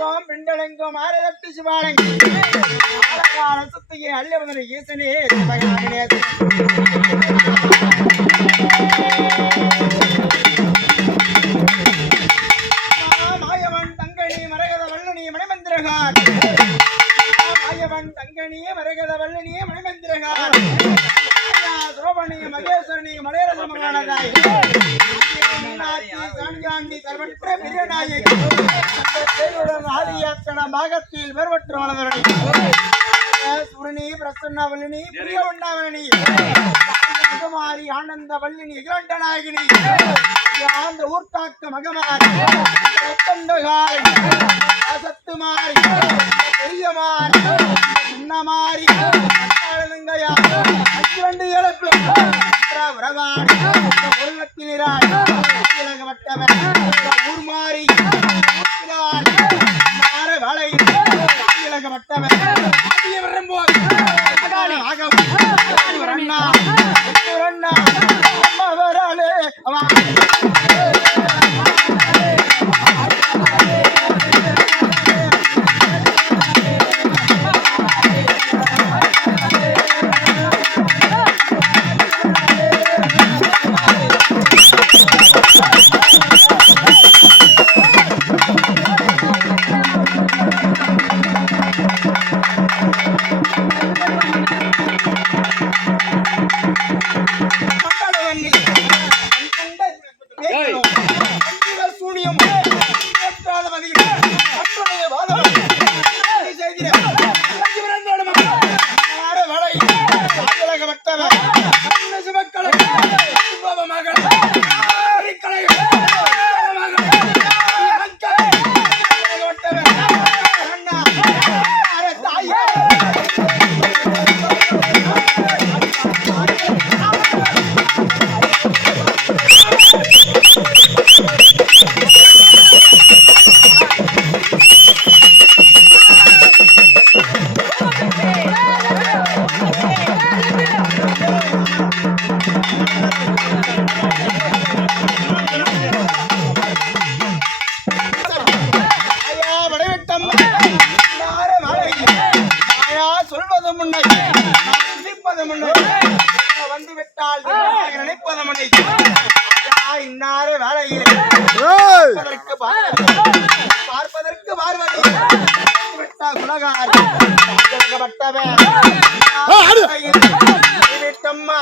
ஆனந்தெங்கும் பெண்டெங்கும் ஆரதட்டு சிவாலங்கி ஆலகால சுத்தியே அள்ளவதனை ஈசனே சிவகாமினேசன் மாயவன் தங்கனி மரகத வல்லனி மணிமந்திரகார். மாயவன் தங்கணி மரகத வல்லனி மணிமந்திரகார். சுரபணி மகேஸ்வரணி மலையரச மகானதாய் மீனாட்சி சாணிகாந்தி சர்வற்ற பிரியநாயகி அந்த பேருடன் வளர்ந்தவரணி சுரணி பிரசன்ன வல்லினி பிரிய உண்டாவரணி மகமாரி ஆனந்த வல்லினி இகண்டநாயகினி ஆந்த ஊர்த்தாக்க மகமாரி ஒப்பந்தகாரி உறவாடி உள்ளத்தினிராடி ஊர் மாறி மாற முன்னை நான் சிரிப்பது முன்னை நான் வந்து விட்டால் திருமணமாக நினைப்பது முன்னை மாயா இன்னார வேளையில் பார்ப்பதற்கு பார்வதி. பார்ப்பதற்கு பார்வதி. விட்டா குலகாரி. பட்டவன் விட்டம்மா.